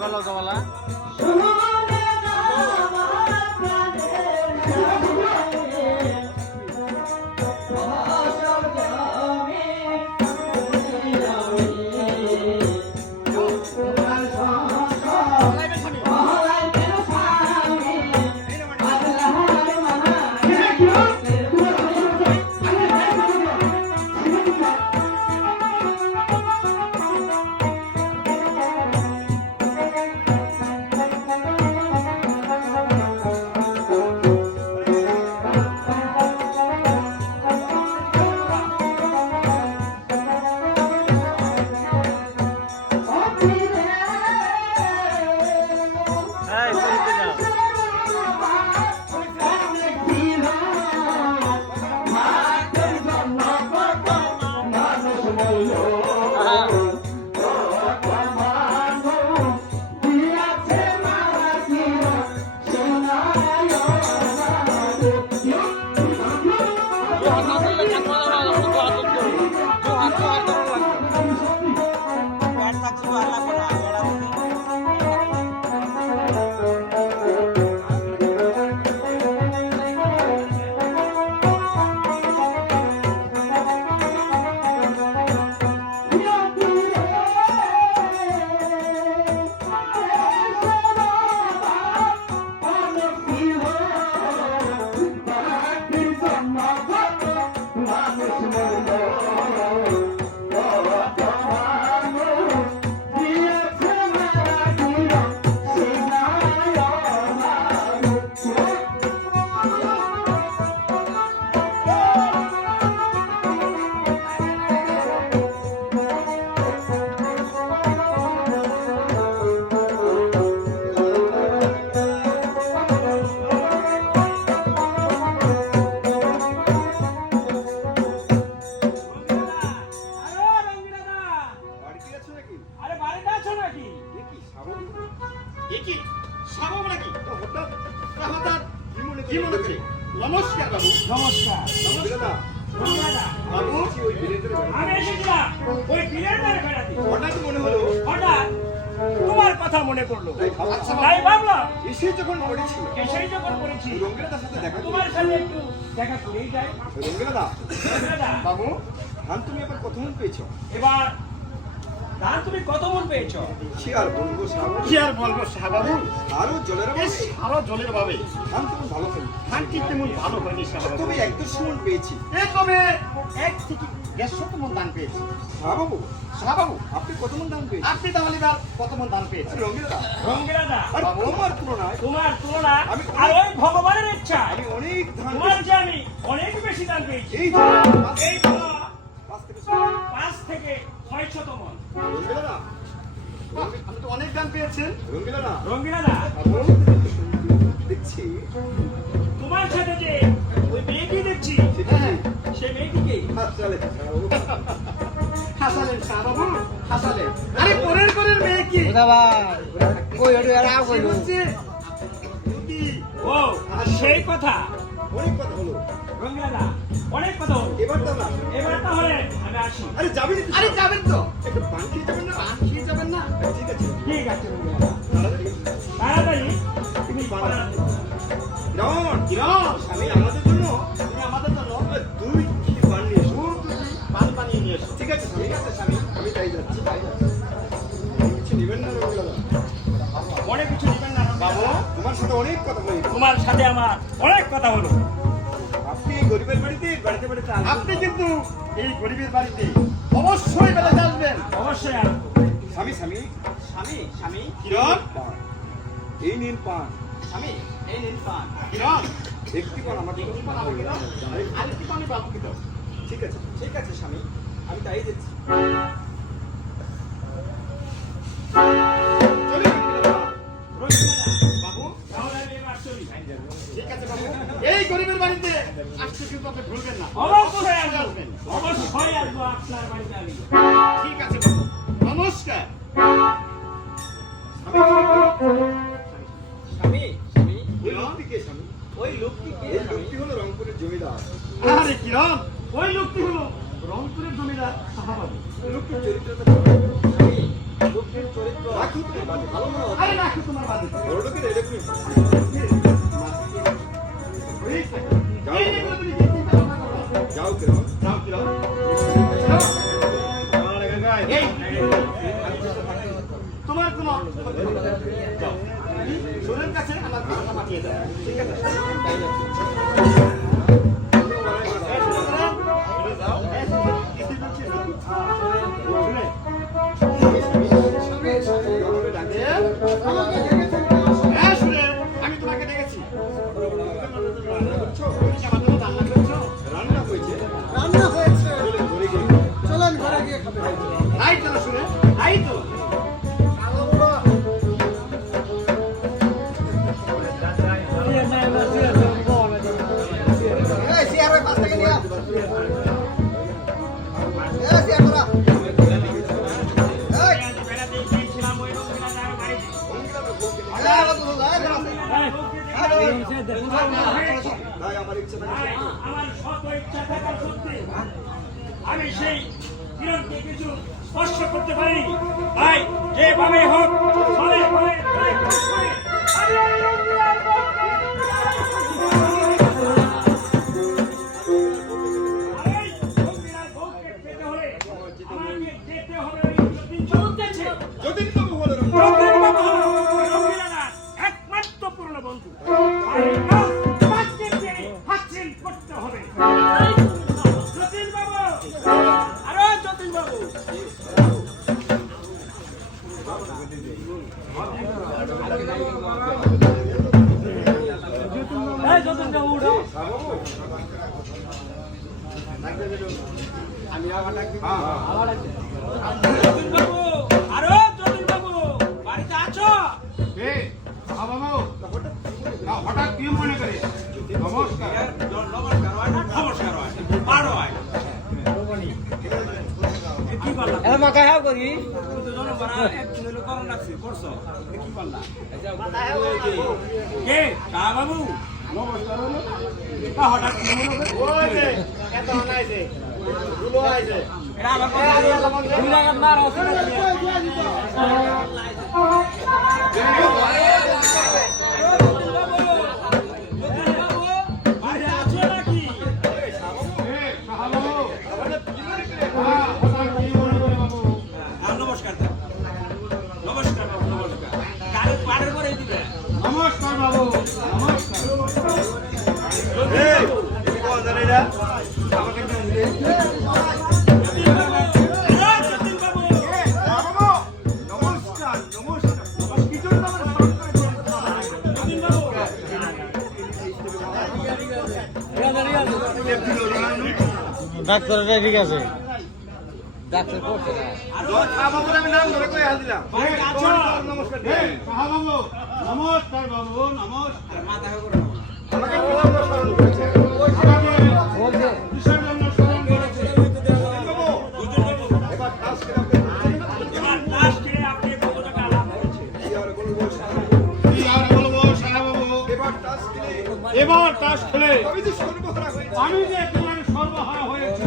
গলা জমালা নমস্কার বাবু। নমস্কার। বাবু আমি এসেছিলাম ওই বিলেন্ডার বেড়াতে। হঠাৎ মনে হলো, হঠাৎ তোমার কথা মনে পড়লো। তাই ভাবলাম এসেই যখন পড়েছি রঙ্গিলাদার সাথে দেখা, তোমার সাথে একটু দেখা করেই যাই। রঙ্গিলাদা বাবু, ধান তুমি এবার কত মন পেয়েছো? এবার ধান তুমি কত মন পেয়েছো? কি আর বলবো সাহাবাবু, আরো জলের অভাবে ধান তেমন ভালো হয়নি। ধান কি তেমন ভালো হয়নি সাহাবাবু, তবে 1-2 মন পেয়েছি। তবে 1 থেকে 150 মন ধান পেয়েছি। সাহাবাবু আপনি কত মন ধান পেয়েছেন? আপনি তাহলে কত মন ধান পেয়েছেন? রঙ্গিলাদা বাবু, তোমার তুলনা আর ওই ভগবানের ইচ্ছা আমি অনেক ধান, তোমার যে আমি অনেক বেশি ধান পেয়েছি। এই তো 5 থেকে 600 মন। রঙ্গিলাদা আপনি তো অনেক ধান পেয়েছেন। রঙ্গিলাদা দেখছি তোমার সাথে যে ওই মেয়েটি দেখছি, সেই মেয়েটিকে হাসালেন সাহাবাবু, হাসালেন। আরে পরের মেয়ে কি ও সেই কথা, অনেক কথা হলো রঙ্গিলাদা, অনেক কথা হলো। এবার তাহলে আমি আসি। আরে যাবেন তো একটু পান খেয়ে যাবেন না? ঠিক আছে রঙ্গিলাদা, তাড়াতাড়ি তুমি কিরণ স্বামী আমাদের জন্য, তুমি আমাদের জন্য 2 পান নিয়ে এসো, পান বানিয়ে নিয়ে এসো। ঠিক আছে স্বামী, আমি তাই যাচ্ছি। কিছু নেবেন না রঙ্গিলাদা? অনেক কিছু নেবেন না বাবু, তোমার সাথে অনেক কথা হলো। তোমার সাথে আমার অনেক কথা হলো। আপনি এই গরিবের বাড়িতে আপনি কিন্তু এই গরিবের বাড়িতে অবশ্যই বেড়াতে আসবেন। অবশ্যই আসবো। স্বামী কিরণ এই নিন পান। স্বামী এই নিন পান। কিরণ একটি পান আমাকে, আরেকটি পানি বাবু কি দাও। ঠিক আছে স্বামী, আমি তাই দিচ্ছি। এই গরিবের বাড়িতে আসতে কিন্তু আপনি ভুলবেন না। অবশ্যই আসবেন, অবশ্যই আসবো আপনার বাড়িতে আমি। ঠিক আছে বাবু, নমস্কার। স্বামী ওই লোকটি হলো রংপুরের জমিদার। আরে কিরণ, ওই লোকটি হলো রংপুরের জমিদার সাহাবাবু। লোকটির চরিত্র আরে না তোমার বাদে বড় লোকের এরকমই যাও কেন তোমার কোনো সুরের কাছে আমার কথা পাঠিয়ে দাও ঠিক আছে আমি তোমাকে ডেকেছি রান্না হয়েছে চলেন ঘরে গিয়ে খাবে আই তো শুনে আই তো এই সিয়ারের পাশ থেকে নিয়া এই সিয়ার করা এই আমার শত ইচ্ছা থাকা সত্ত্বে আমি সেই কিরণকে কিছু স্পর্শ করতে পারিনি তাই যেভাবে হোক ফলে ফলে একমাত্র পূর্ণ বন্ধু হাসিল করতে হবে যতীন বাবু আরো যতীন বাবু যতীন বাবু উঠো যতীন বাবু আরো যতীন বাবু বাড়িতে আছো হঠাৎ কি মনে করে নমস্কার কি করলাম মাথায় হাও করি কে কা বাবু হঠাৎ কি মনে করে এটা আবার দুই লাখ মার আছে নমস্কার নমস্কার বাবু নমস্কার গাড়ির পাড়ের পরে দিবে নমস্কার বাবু নমস্কার ডাক্তারটা ঠিক আছে ডাক্তার করছে না আমি নাম ধরে কই হাল দিলাম নমস্কার বাবু নমস্কার আমাকে প্রণাম স্মরণ করেছে বলছে কিসের জন্য স্মরণ করেছে এবার তাস কিনে আপনি কত টাকা লাভ করেছে কি আর বলবো সাহেব বাবু এবার তাস কিনে এবার তাস খেলে আমি তো সর্বহারা হয়েছি আমি যে একেবারে সর্বহারা হয়েছি